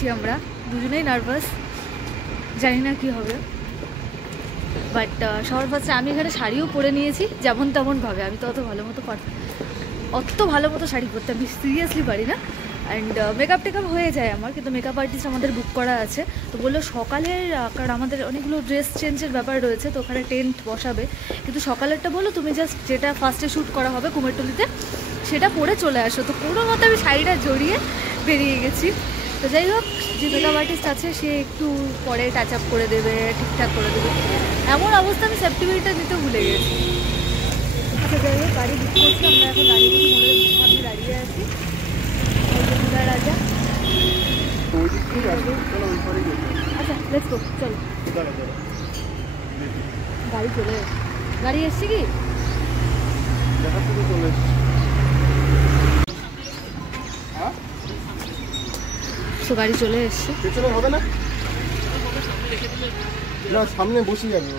যাচ্ছি আমরা, দুজনেই নার্ভাস, জানি না কি হবে। বাট সবার ফার্স্টে আমি এখানে শাড়িও পরে নিয়েছি যেমন তেমনভাবে। আমি তো অত ভালো মতো শাড়ি পরতে আমি সিরিয়াসলি পারি না। অ্যান্ড মেকআপ টেকআপ হয়ে যায় আমার, কিন্তু মেকআপ আর্টিস্ট আমাদের বুক করা আছে। তো বললো সকালের, কারণ আমাদের অনেকগুলো ড্রেস চেঞ্জের ব্যাপার রয়েছে, তো ওখানে টেন্ট বসাবে, কিন্তু সকালেরটা বললো তুমি জাস্ট যেটা ফার্স্টে শ্যুট করা হবে কুমেরটুলিতে সেটা পরে চলে আসো। তো কোনো মতো আমি শাড়িটা জড়িয়ে বেরিয়ে গেছি। তো যাই হোক, যে মেকআপ আর্টিস্ট আছে সে একটু পরে টাচ আপ করে দেবে, ঠিকঠাক করে দেবে। এমন অবস্থা আমি সেফটি বেল্টটা নিতে ভুলে গেছি। আচ্ছা যাই হোক, গাড়ি বুক করছি আমরা, এখন গাড়ি মোড়ের সামনে দাঁড়িয়ে আছি। রাজা, আচ্ছা লেটস গো, চলো। গাড়ি চলে, গাড়ি এসছে কি? তো গাড়ি চলে এসছে, হবে না, সামনে বসে যাবে।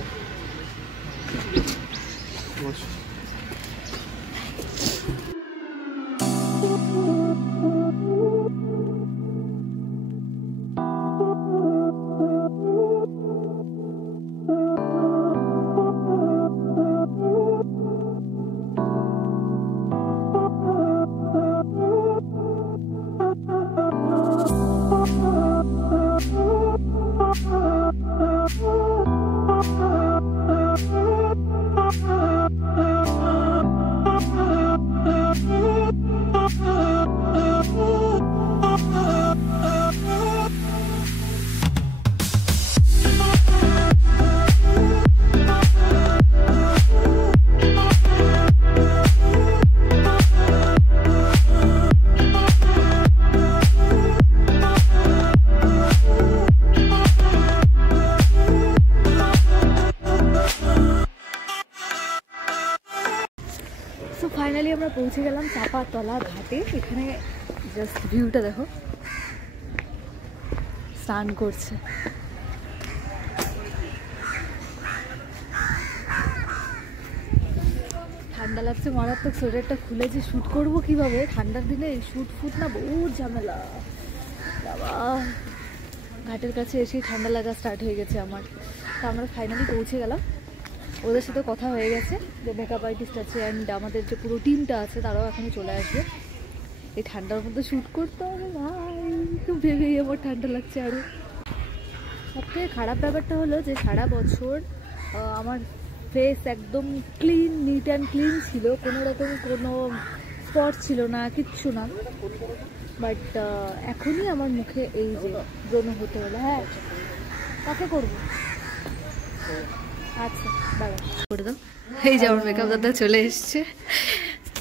ফাইনালি আমরা পৌঁছে গেলাম চাপাতলা ঘাটে। এখানে জাস্ট ভিউটা দেখো, স্নান করছে। ঠান্ডা লাগছে মারাত্মক, সোয়েটারটা খুলে যে শ্যুট করবো কিভাবে ঠান্ডার দিনে, শ্যুট ফুট না বহুত ঝামেলা বাবা। ঘাটের কাছে এসেই ঠান্ডা লাগা স্টার্ট হয়ে গেছে আমার। তো আমরা ফাইনালি পৌঁছে গেলাম, ওদের সাথে কথা হয়ে গেছে যে মেকআপ আর্টিস্ট আছে অ্যান্ড আমাদের যে পুরো টিমটা আছে তারাও এখনই চলে আসবে। এই ঠান্ডার মধ্যে শ্যুট করতে হবে ভাই, ভেবেই আমার ঠান্ডা লাগছে আরও। সবথেকে খারাপ ব্যাপারটা হলো যে সারা বছর আমার ফেস একদম ক্লিন, নিট অ্যান্ড ক্লিন ছিল, কোনো রকম কোনো স্পট ছিল না, কিচ্ছু না। বাট এখনই আমার মুখে এই যে ব্রণ হতে হলো। হ্যাঁ, কাকে করবো? আচ্ছা দাঁড়া করে দাও। এই যে আমার মেকআপ দাদা চলে এসছে,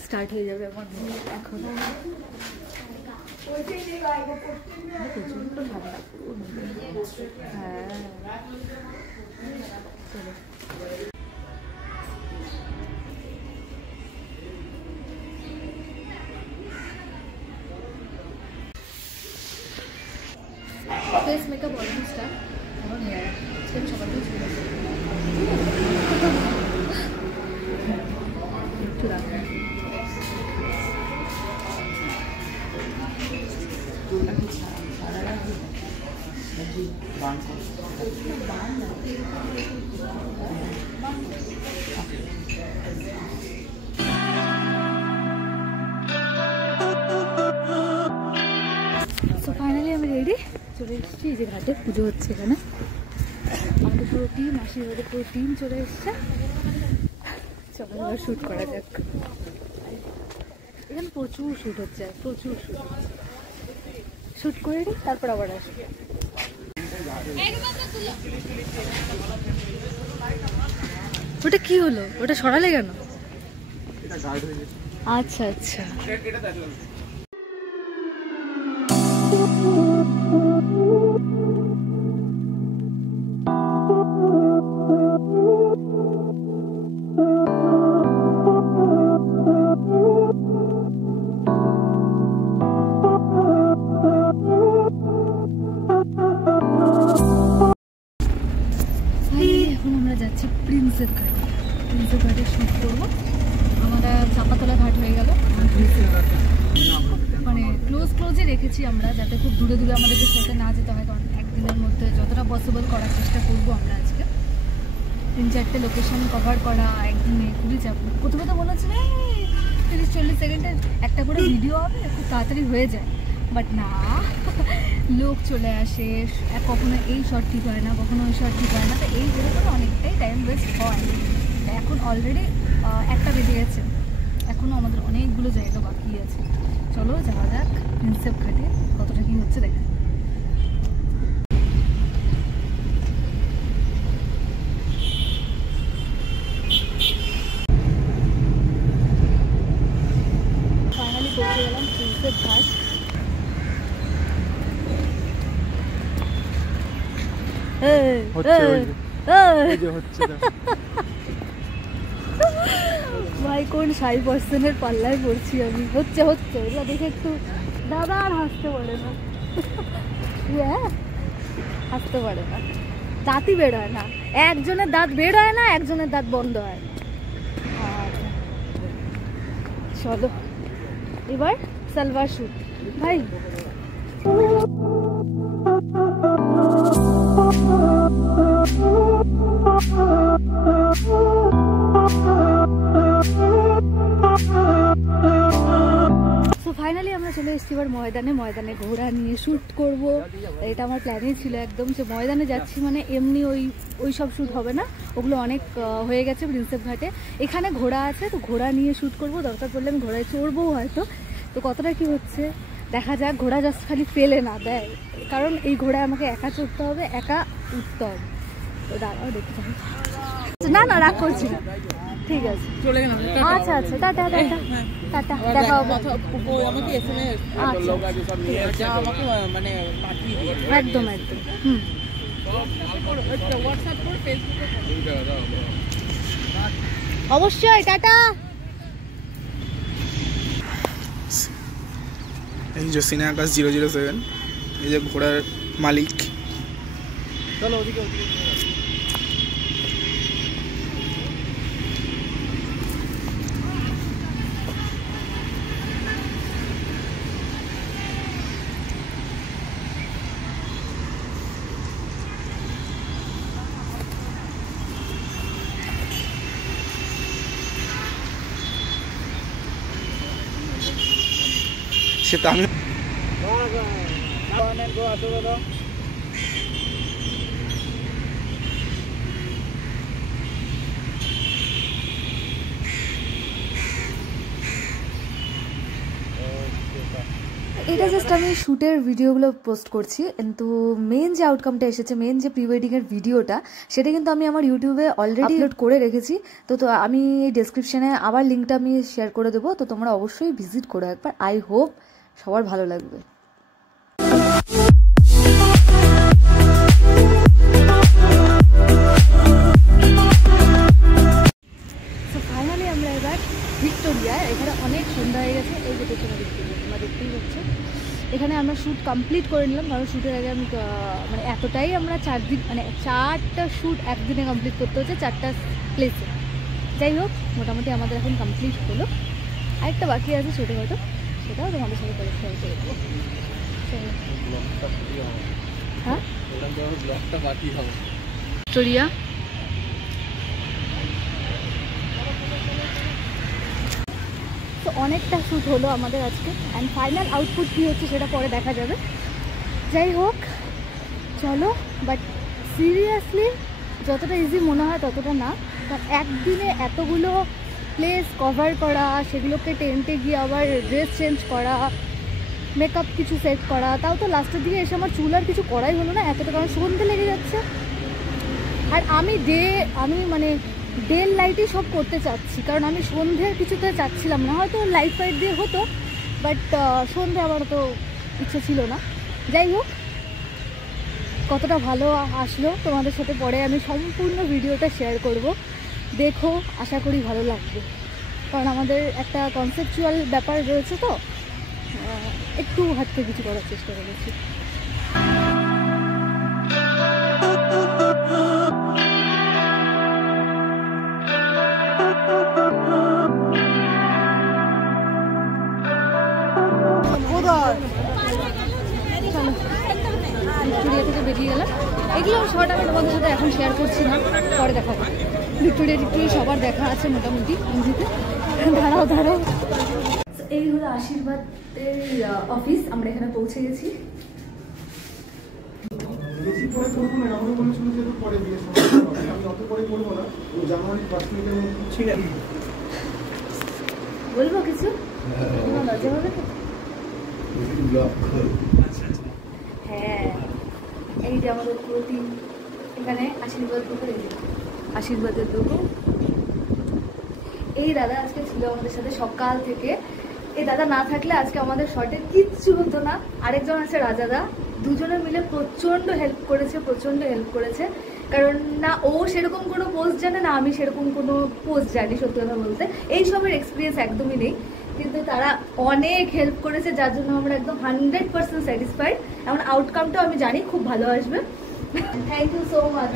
স্টার্ট হয়ে যাবে আমার এখন। প্রচন্ড ঠান্ডা। হ্যাঁ চলো। Face makeup almost start. আমার হেয়ার আজকে সকালটাই চলে আসে। সো ফাইনালি আমি রেডি, চলে এসেছি। এই যে ঘাটে পুজো হচ্ছে, এখানে আমাদের পুরো টিম, আশীর্বাদের পুরো টিম চলে এসছে। চলো এবার শ্যুট করা যাক। এখানে প্রচুর শ্যুট হচ্ছে, প্রচুর শ্যুট করে নিই, তারপর আবার আসবে। ওটা কি হলো? ওটা সরালে কেন? আচ্ছা আচ্ছা। এখন আমরা যাচ্ছি প্রিন্সেপ ঘাটে। প্রিন্সেপ ঘাটে শ্যুট করবো। আমরা চাপাতলা ঘাট হয়ে গেল। মানে ক্লোজে রেখেছি আমরা, যাতে খুব দূরে দূরে আমাদেরকে সেটে না যেতে হয়, কারণ একদিনের মধ্যে যতটা পসিবল করার চেষ্টা করবো আমরা আজকে। 3-4টে লোকেশন কভার করা একদিনে, খুবই চাপ। প্রথমে তো মনে হচ্ছে 30-40 সেকেন্ডের একটা করে ভিডিও হবে, খুব তাড়াতাড়ি হয়ে যায়, বাট না, লোক চলে আসে, কখনো এই শট ঠিক হয় না, কখনো ওই শট ঠিক হয় না, তো এই করে করে অনেকটাই টাইম ওয়েস্ট হয়। এখন অলরেডি 1টা বেজে গেছে, এখনও আমাদের অনেকগুলো জায়গা বাকি আছে। চলো যাওয়া যাক প্রিন্সেপ ঘাটে, কতটা কি হচ্ছে দেখা। ফাইনালি পৌঁছে গেলাম প্রিন্সেপ ঘাট। ভাই কোন 60%-এর পাল্লায় পড়ছি আমি। হচ্ছে এগুলো দেখে একটু দাদা আর হাসতে পারে না, হাসতে পারে না, দাঁতই বের হয় না, একজনের দাঁত বের হয় না, একজনের দাঁত বন্ধ হয়। চলো এবার সালওয়ার স্যুট ভাই। সো ফাইনালি আমরা চলে এসেছি এবার ময়দানে ঘোড়া নিয়ে শ্যুট করব। এটা আমার প্ল্যানই ছিল একদম, যে ময়দানে যাচ্ছি মানে এমনি ওই সব শ্যুট হবে না, ওগুলো অনেক হয়ে গেছে প্রিন্সেপ ঘাটে। এখানে ঘোড়া আছে, তো ঘোড়া নিয়ে শ্যুট করব, দরকার পড়লে আমি ঘোড়ায় চড়বও হয়তো। তো কতটা কি হচ্ছে দেখা যাক। ঘোড়া জাস্ট খালি ফেলে না দেয়, কারণ এই ঘোড়ায় আমাকে একা চড়তে হবে, একা উঠতে হবে। তো দাঁড়াও দেখতে হবে। না রাগ করছি না, ঠিক আছে চলে গেলাম। আচ্ছা টাটা দেখা হবে। একদম অবশ্যই টাটা। এই যে সিনে আকাশ 007, এই যে ঘোড়ার মালিক। চলো ওদিকে। সেটা আমি এটা জাস্ট আমি শ্যুটের ভিডিওগুলো পোস্ট করছি, কিন্তু মেন যে আউটকামটা এসেছে, মেন যে প্রি ওয়েডিংয়ের ভিডিওটা, সেটা কিন্তু আমি আমার ইউটিউবে অলরেডি আপলোড করে রেখেছি। তো আমি ডেসক্রিপশনে আবার লিঙ্কটা আমি শেয়ার করে দেবো, তো তোমরা অবশ্যই ভিজিট করো একবার। আই হোপ সবার ভালো লাগবে। ফাইনালি আমরা এবার ভিক্টোরিয়া, এখানে অনেক সন্ধ্যা হয়ে গেছে, এই যে পেছনে ভিক্টোরিয়া তোমরা দেখতেই পাচ্ছ। এখানে আমরা শ্যুট কমপ্লিট করে নিলাম, কারণ শ্যুটের আগে আমি মানে এতটাই আমরা 4 দিন মানে 4টা শ্যুট একদিনে কমপ্লিট করতে হচ্ছে 4টা প্লেসে। যাই হোক মোটামুটি আমাদের এখন কমপ্লিট হলো, আরেকটা বাকি আছে ছোটোখাটো, সেটাও তোমাদের সাথে করে শেয়ার করে দেবো। হ্যাঁ ভিক্টোরিয়া তো অনেকটা শ্যুট হলো আমাদের আজকে, অ্যান্ড ফাইনাল আউটপুট কী হচ্ছে সেটা পরে দেখা যাবে। যাই হোক চলো, বাট সিরিয়াসলি যতটা ইজি মনে হয় ততটা না, কারণ একদিনে এতগুলো প্লেস কভার করা, সেগুলোকে টেন্টে গিয়ে আবার ড্রেস চেঞ্জ করা, মেকআপ কিছু সেট করা, তাও তো লাস্টের দিকে এসে আমার চুল আর কিছু করাই হলো না এতটা, কারণ সন্ধ্যে লেগে যাচ্ছে। আর আমি মানে ডে লাইটই সব করতে চাচ্ছি, কারণ আমি সন্ধ্যের কিছুতে চাচ্ছিলাম না, হয়তো লাইট ফাইট দিয়ে হতো, বাট সন্ধ্যে আমার তো ইচ্ছে ছিল না। যাই হোক কতটা ভালো আসলো তোমাদের সাথে পরে আমি সম্পূর্ণ ভিডিওটা শেয়ার করব, দেখো, আশা করি ভালো লাগবে, কারণ আমাদের একটা কনসেপচুয়াল ব্যাপার রয়েছে, তো একটু হাত থেকে কিছু করার চেষ্টা করেছি। চলো ভিক্টোরিয়া থেকে বেরিয়ে গেলাম। এগুলো শর্ট আমি তোমাদের সাথে এখন শেয়ার করছি না, পরে দেখাবো। ভিক্টোরিয়া সবার দেখা আছে মোটামুটি এমজিতে। দাঁড়াও। এই হলো আশীর্বাদের অফিস, আমরা এখানে পৌঁছে গেছি। বলবো কিছু? লজ্জা হবে না? হ্যাঁ, এই যে আমাদের প্রতিম, এখানে আশীর্বাদের দুটো। এই দাদা আজকে ছিল আমাদের সাথে সকাল থেকে। এই দাদা না থাকলে আজকে আমাদের শর্টে কিচ্ছু হতো না। আরেকজন আছে রাজাদা, দুজনে মিলে প্রচণ্ড হেল্প করেছে। কারণ না ও সেরকম কোনো পোস্ট জানে, না আমি সেরকম কোনো পোস্ট জানি। সত্যি কথা বলতে এই সবের এক্সপিরিয়েন্স একদমই নেই, কিন্তু তারা অনেক হেল্প করেছে, যার জন্য আমরা একদম 100% স্যাটিসফাইড। এমন আউটকামটাও আমি জানি খুব ভালো আসবে। Thank you so much.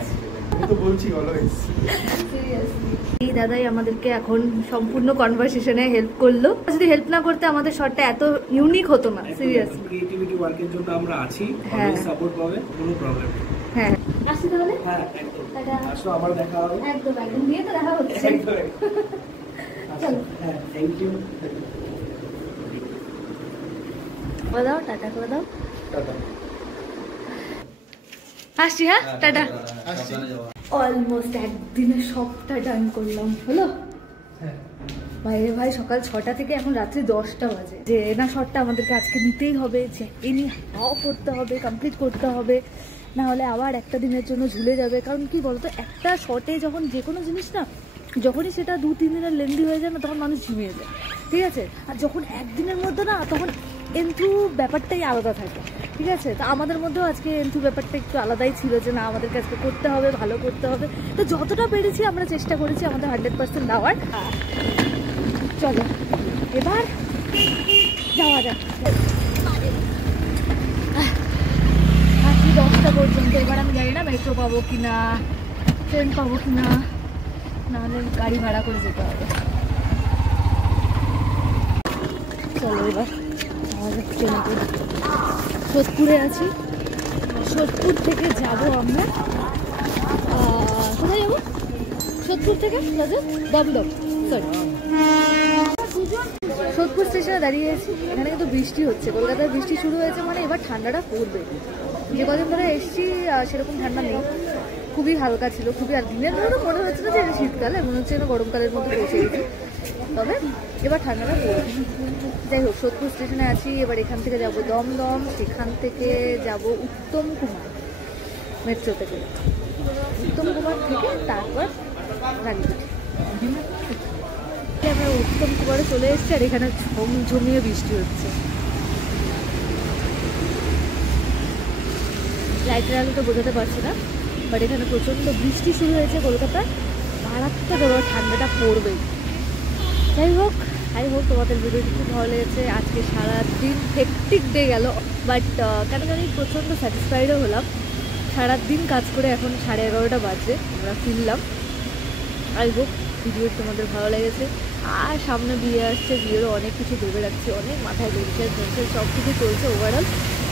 এই দাদাই আমাদেরকে এখন সম্পূর্ণ কনভারসেশনে হেল্প করলো। যদি হেল্প না করতে আমাদের শর্টটা এত ইউনিক হতো না। সিরিয়াসলি ক্রিয়েটিভিটি ওয়ার্কের জন্য আমরা আছি, অলওয়েজ সাপোর্ট পাবে, কোনো প্রবলেম নেই। হ্যাঁ, আসি তাহলে। হ্যাঁ একদম, আসো আবার দেখা হবে। একদম বিয়ে তো দেখা হচ্ছে। চলো, হ্যাঁ থ্যাংক ইউ। দাও টাটা করে দাও। আসছি, হ্যাঁ টাটা। অলমোস্ট একদিনে সবটা ডান করলাম, হলো। বাইরে ভাই সকাল 6টা থেকে এখন রাত্রি 10টা বাজে। যে না শর্টটা আমাদেরকে আজকে নিতেই হবে, চেক-ইন করতে হবে, কমপ্লিট করতে হবে, না হলে আবার একটা দিনের জন্য ঝুলে যাবে। কারণ কি বলতো, একটা শর্টে যখন যে কোনো জিনিস না, যখনই সেটা 2-3 দিনের লেন্দি হয়ে যায় না, তখন মানুষ ঝিমিয়ে যায়, ঠিক আছে। আর যখন একদিনের মধ্যে না, তখন এন্থু ব্যাপারটাই আলাদা থাকে, ঠিক আছে। তো আমাদের মধ্যেও আজকে এন্থু ব্যাপারটা একটু আলাদাই ছিল, যে না আমাদেরকে আজকে করতে হবে, ভালো করতে হবে। তো যতটা পেরেছি আমরা চেষ্টা করেছি আমাদের 100% দেওয়ার। চলো এবার যাওয়া যাক। রাত্রি 10টা পর্যন্ত। এবার আমি জানি না মেট্রো পাবো কিনা, ট্রেন পাবো কিনা, নাহলে গাড়ি ভাড়া করে যেতে হবে। চলো এবার যাওয়া যাক ট্রেনে করে। সোদপুরে আছি, সোদপুর থেকে যাব আমরা কোথায় যাবো? সোদপুর থেকে দমদম, সরি সোদপুর স্টেশনে দাঁড়িয়ে আছি। এখানে কিন্তু বৃষ্টি হচ্ছে, কলকাতায় বৃষ্টি শুরু হয়েছে মানে এবার ঠান্ডাটা পড়বে। যে কদিন ধরে এসছি সেরকম ঠান্ডা নেই, খুবই হালকা ছিল, খুবই। আর দিনের ধরে তো মনে হচ্ছে না যে এটা শীতকালে, মনে হচ্ছে না গরমকালের মধ্যে পৌঁছে গেছি। তবে এবার ঠান্ডাটা পড়বে। যাই হোক, সোদপুর স্টেশনে আছি। এবার এখান থেকে যাব দমদম, সেখান থেকে যাব উত্তম কুমার মেট্রো থেকে। উত্তম কুমার থেকে তারপর রানীপুর। আমরা উত্তম কুমারে চলে এসেছি, আর এখানে ঝমঝমিয়ে বৃষ্টি হচ্ছে। লাইটের আলো তো বোঝাতে পারছি না, বাট এখানে প্রচণ্ড বৃষ্টি শুরু হয়েছে কলকাতায়। মারাত্মক ঠান্ডাটা পড়বেই। যাই হোক, আই হোপ তোমাদের ভিডিওটি খুব ভালো লেগেছে। আজকে সারাদিন হেক্টিক ডে গেল, বাট কেন জানি প্রচণ্ড স্যাটিসফাইডও হলাম। সারাদিন কাজ করে এখন 11:30 বাজে আমরা ফিরলাম। আই হোপ ভিডিওটি তোমাদের ভালো লেগেছে। আর সামনে বিয়ে আসছে, বিয়েরও অনেক কিছু ভেবে রাখছি, অনেক মাথায় টেনশন সব কিছু চলছে ওভারঅল।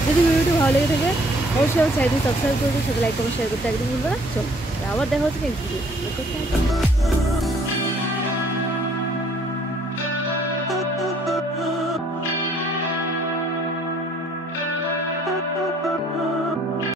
যদি ভিডিওটি ভালো লেগে থাকে অবশ্যই আমার চ্যানেলটি সাবস্ক্রাইব করবে, সাথে লাইক কমেন্ট শেয়ার করতে একদম ভুলবে না। চলো আবার দেখা হচ্ছে নেক্সট ভিডিও।